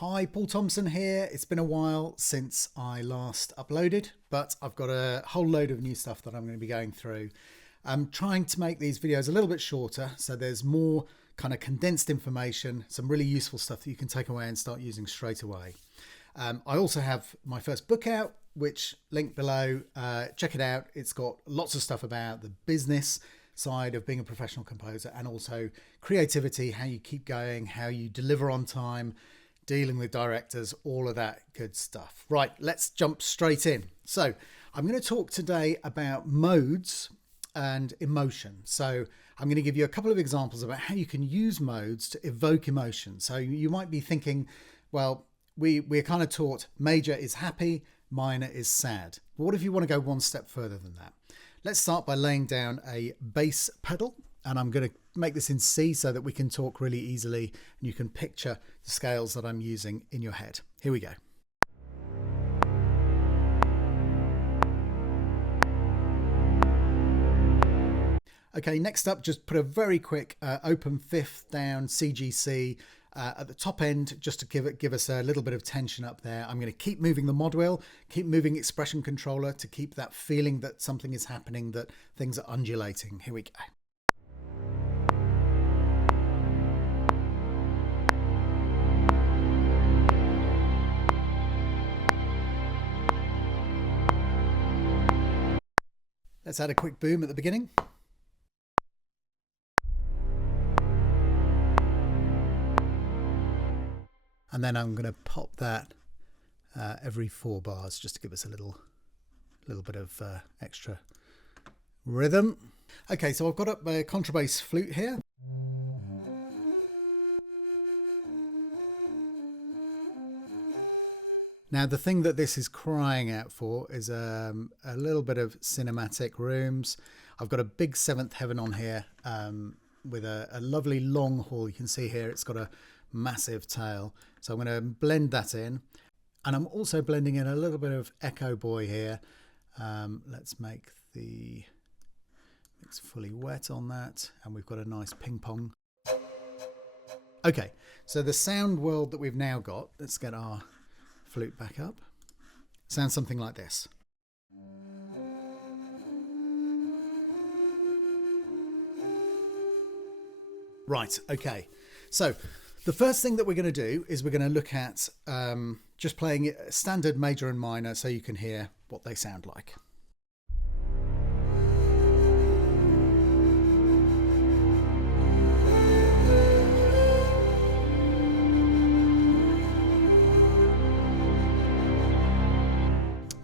Hi, Paul Thompson here. It's been a while since I last uploaded, but I've got a whole load of new stuff that I'm going to be going through. I'm trying to make these videos a little bit shorter, so there's more kind of condensed information, some really useful stuff that you can take away and start using straight away. I also have my first book out, which link below. Check it out. It's got lots of stuff about the business side of being a professional composer and also creativity, how you keep going, how you deliver on time, dealing with directors, all of that good stuff. Right, let's jump straight in. So I'm going to talk today about modes and emotion. So I'm going to give you a couple of examples about how you can use modes to evoke emotion. So you might be thinking, well, we're kind of taught major is happy, minor is sad. But what if you want to go one step further than that? Let's start by laying down a bass pedal. And I'm going to make this in C so that we can talk really easily and you can picture the scales that I'm using in your head. Here we go. Okay, next up, just put a very quick open fifth down CGC at the top end, just to give us a little bit of tension up there. I'm going to keep moving the mod wheel, keep moving expression controller to keep that feeling that something is happening, that things are undulating. Here we go. Let's add a quick boom at the beginning. And then I'm going to pop that every 4 bars just to give us a little bit of extra rhythm. Okay, so I've got up a contrabass flute here. Now, the thing that this is crying out for is a little bit of cinematic rooms. I've got a big 7th heaven on here with a lovely long haul. You can see here it's got a massive tail. So I'm going to blend that in. And I'm also blending in a little bit of Echo Boy here. Let's make the mix fully wet on that. And we've got a nice ping pong. Okay, so the sound world that we've now got, let's get our flute back up. Sounds something like this. Right, okay. So the first thing that we're going to do is we're going to look at just playing standard major and minor so you can hear what they sound like.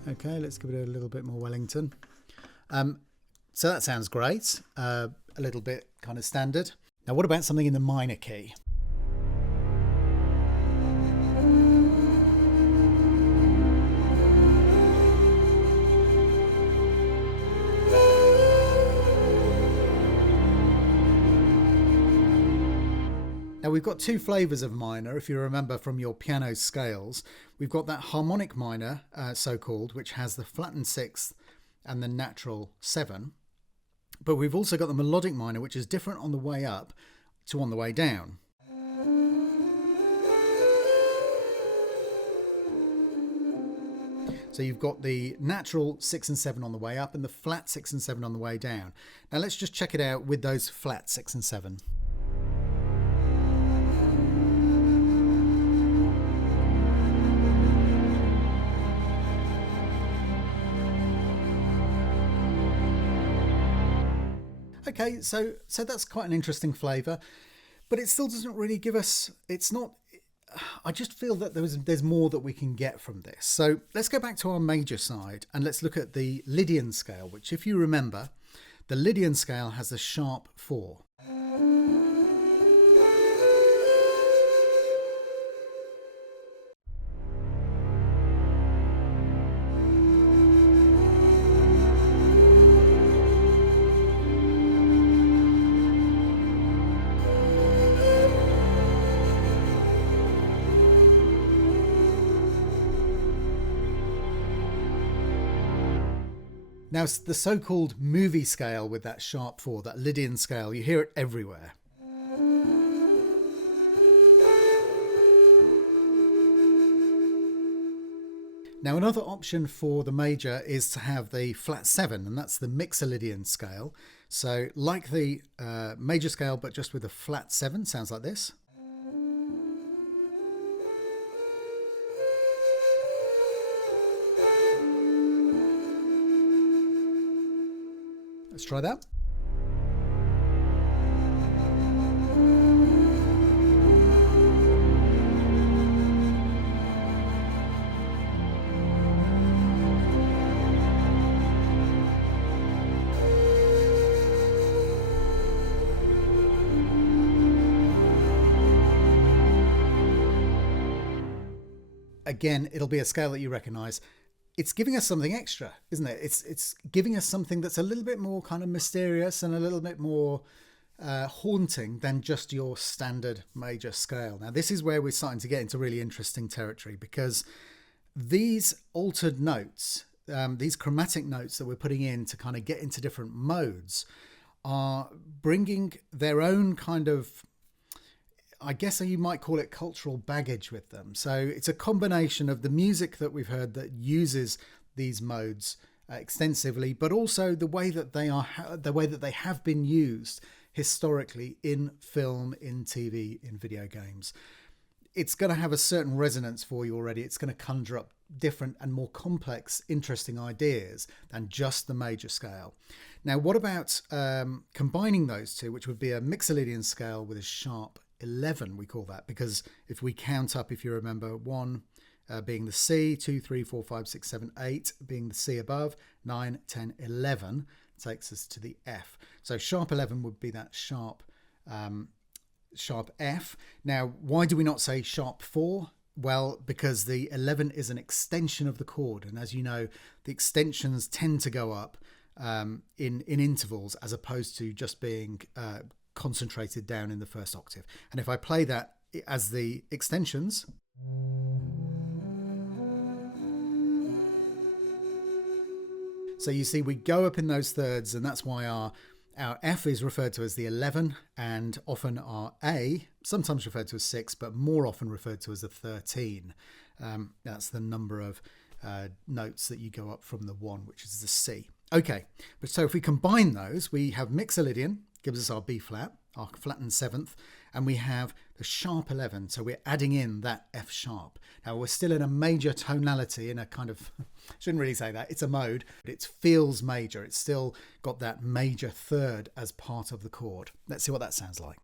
Okay, let's give it a little bit more Wellington. So that sounds great. A little bit kind of standard. Now, what about something in the minor key? Now, we've got 2 flavours of minor, if you remember from your piano scales. We've got that harmonic minor, so-called, which has the flattened 6th and the natural 7. But we've also got the melodic minor, which is different on the way up to on the way down. So you've got the natural 6 and 7 on the way up and the flat 6 and 7 on the way down. Now let's just check it out with those flat 6 and 7. Okay, so that's quite an interesting flavour, but it still doesn't really give us, it's not, I just feel that there's more that we can get from this. So let's go back to our major side and let's look at the Lydian scale, which if you remember, the Lydian scale has a sharp 4. Now, the so-called movie scale with that sharp 4, that Lydian scale, you hear it everywhere. Now, another option for the major is to have the flat 7, and that's the Mixolydian scale. So like the major scale, but just with a flat 7, sounds like this. Let's try that. Again, it'll be a scale that you recognize. It's giving us something extra, isn't it? It's giving us something that's a little bit more kind of mysterious and a little bit more haunting than just your standard major scale. Now, this is where we're starting to get into really interesting territory, because these altered notes, these chromatic notes that we're putting in to kind of get into different modes, are bringing their own kind of, I guess you might call it, cultural baggage with them. So it's a combination of the music that we've heard that uses these modes extensively, but also the way that they have been used historically in film, in TV, in video games. It's going to have a certain resonance for you already. It's going to conjure up different and more complex, interesting ideas than just the major scale. Now, what about combining those two, which would be a Mixolydian scale with a sharp 11, we call that, because if we count up, if you remember, 1 being the C, 2, 3, 4, 5, 6, 7, 8 being the C above, 9, 10, 11 takes us to the F. So sharp 11 would be that sharp F. Now, why do we not say sharp 4? Well, because the 11 is an extension of the chord, and as you know, the extensions tend to go up in intervals as opposed to just being concentrated down in the first octave. And if I play that as the extensions, so you see we go up in those thirds, and that's why our F is referred to as the 11, and often our A, sometimes referred to as 6, but more often referred to as the 13. That's the number of notes that you go up from the 1, which is the C. Okay, but so if we combine those, we have Mixolydian, gives us our B flat, our flattened 7th, and we have the sharp 11, so we're adding in that F sharp. Now, we're still in a major tonality, in a kind of, shouldn't really say that, it's a mode, but it feels major. It's still got that major third as part of the chord. Let's see what that sounds like.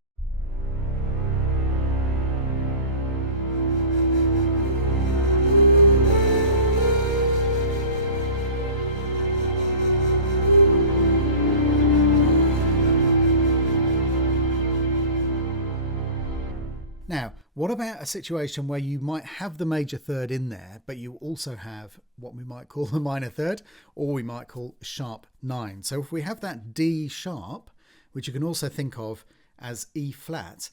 Now, what about a situation where you might have the major third in there, but you also have what we might call the minor third, or we might call sharp 9. So if we have that D sharp, which you can also think of as E flat,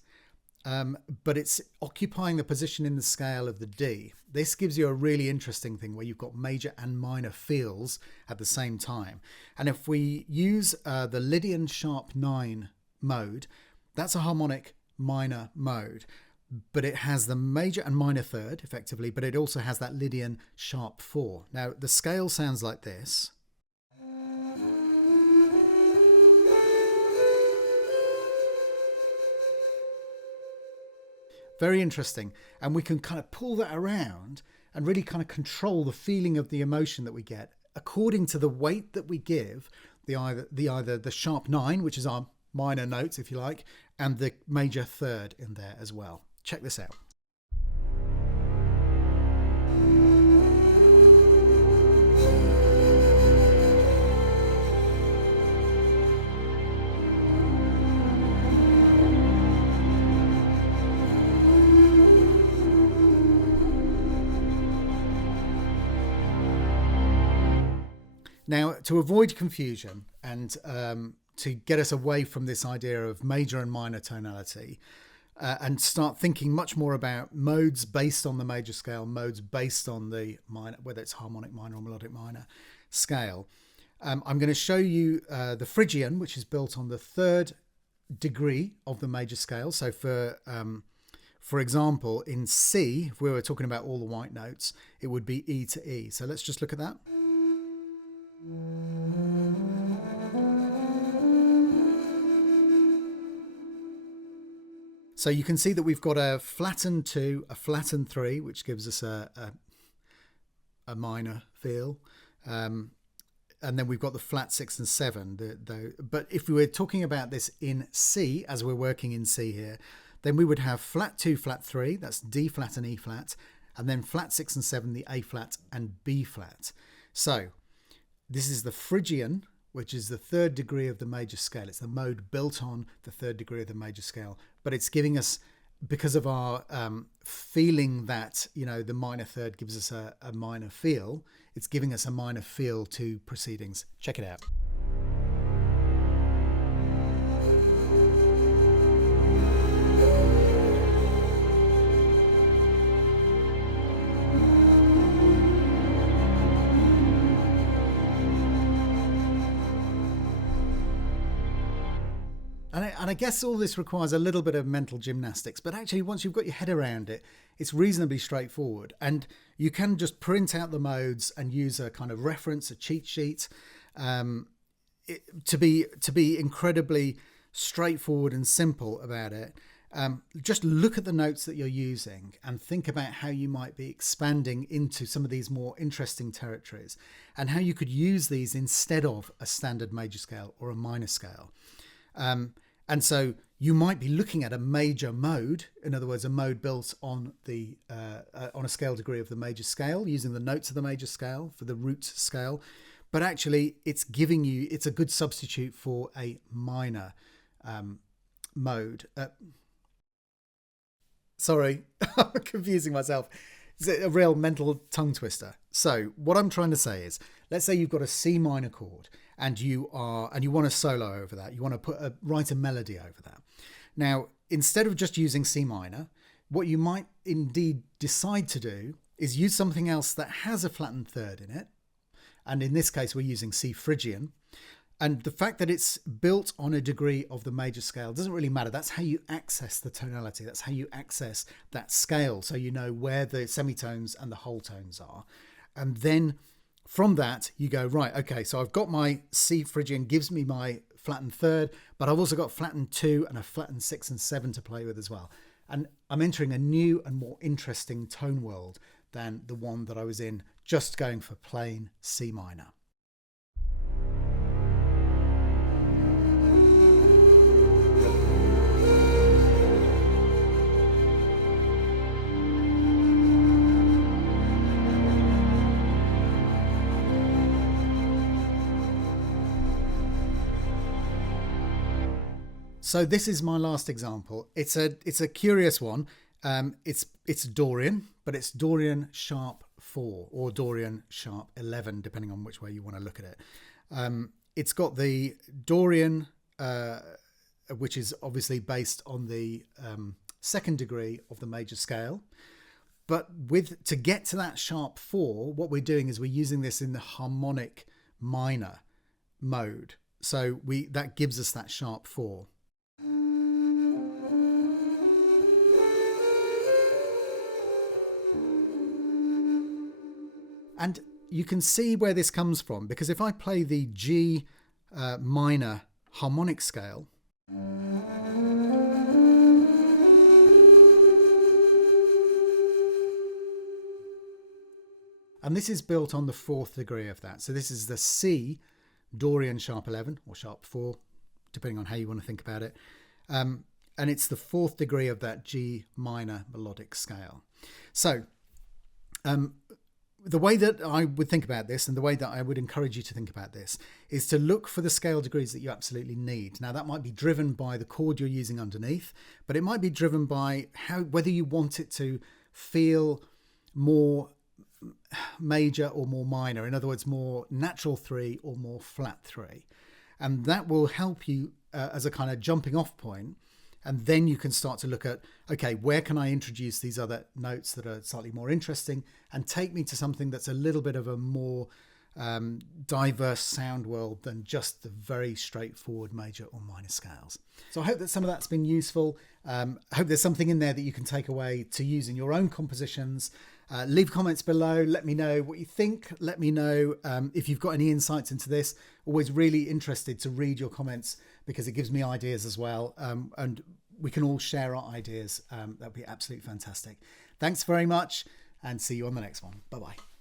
but it's occupying the position in the scale of the D. This gives you a really interesting thing where you've got major and minor feels at the same time. And if we use the Lydian sharp 9 mode, that's a harmonic minor mode, but it has the major and minor third effectively, but it also has that Lydian sharp 4. Now the scale sounds like this. Very interesting, and we can kind of pull that around and really kind of control the feeling of the emotion that we get according to the weight that we give either the sharp 9, which is our minor notes if you like, and the major third in there as well. Check this out. Now, to avoid confusion and to get us away from this idea of major and minor tonality, and start thinking much more about modes based on the major scale, modes based on the minor, whether it's harmonic minor or melodic minor scale. I'm going to show you the Phrygian, which is built on the 3rd degree of the major scale. So for For example, in C, if we were talking about all the white notes, it would be E to E. So let's just look at that. So you can see that we've got a flattened 2, a flattened 3, which gives us a minor feel. And then we've got the flat 6 and 7. But if we were talking about this in C, as we're working in C here, then we would have flat 2, flat 3, that's D flat and E flat, and then flat 6 and 7, the A flat and B flat. So this is the Phrygian, which is the 3rd degree of the major scale. It's the mode built on the 3rd degree of the major scale, but it's giving us, because of our feeling that, you know, the minor third gives us a minor feel, it's giving us a minor feel to proceedings. Check it out. And I guess all this requires a little bit of mental gymnastics, but actually once you've got your head around it, it's reasonably straightforward. And you can just print out the modes and use a kind of reference, a cheat sheet, to be incredibly straightforward and simple about it. Just look at the notes that you're using and think about how you might be expanding into some of these more interesting territories and how you could use these instead of a standard major scale or a minor scale. And so you might be looking at a major mode, in other words, a mode built on the on a scale degree of the major scale, using the notes of the major scale for the root scale. But actually, it's a good substitute for a minor mode. Sorry, I'm confusing myself. It's a real mental tongue twister. So what I'm trying to say is, let's say you've got a C minor chord and you want to solo over that. You want to write a melody over that. Now, instead of just using C minor, what you might indeed decide to do is use something else that has a flattened third in it. And in this case, we're using C Phrygian. And the fact that it's built on a degree of the major scale doesn't really matter. That's how you access the tonality. That's how you access that scale. So you know where the semitones and the whole tones are. And then from that, you go, right, okay, so I've got my C Phrygian, gives me my flattened third, but I've also got flattened 2 and a flattened 6 and 7 to play with as well. And I'm entering a new and more interesting tone world than the one that I was in just going for plain C minor. So this is my last example. It's a curious one. It's Dorian, but it's Dorian sharp 4 or Dorian sharp 11, depending on which way you want to look at it. It's got the Dorian, which is obviously based on the 2nd degree of the major scale. But to get to that sharp 4, what we're doing is we're using this in the harmonic minor mode. So that gives us that sharp 4. And you can see where this comes from, because if I play the G minor harmonic scale, and this is built on the 4th degree of that. So this is the C Dorian sharp 11 or sharp 4, depending on how you want to think about it. And it's the 4th degree of that G minor melodic scale. So the way that I would think about this, and the way that I would encourage you to think about this, is to look for the scale degrees that you absolutely need. Now, that might be driven by the chord you're using underneath, but it might be driven by whether you want it to feel more major or more minor. In other words, more natural 3 or more flat 3. And that will help you as a kind of jumping off point. And then you can start to look at, okay, where can I introduce these other notes that are slightly more interesting and take me to something that's a little bit of a more diverse sound world than just the very straightforward major or minor scales. So I hope that some of that's been useful. I hope there's something in there that you can take away to use in your own compositions. Leave comments below. Let me know what you think. Let me know if you've got any insights into this. Always really interested to read your comments because it gives me ideas as well. And we can all share our ideas. That'd be absolutely fantastic. Thanks very much and see you on the next one. Bye-bye.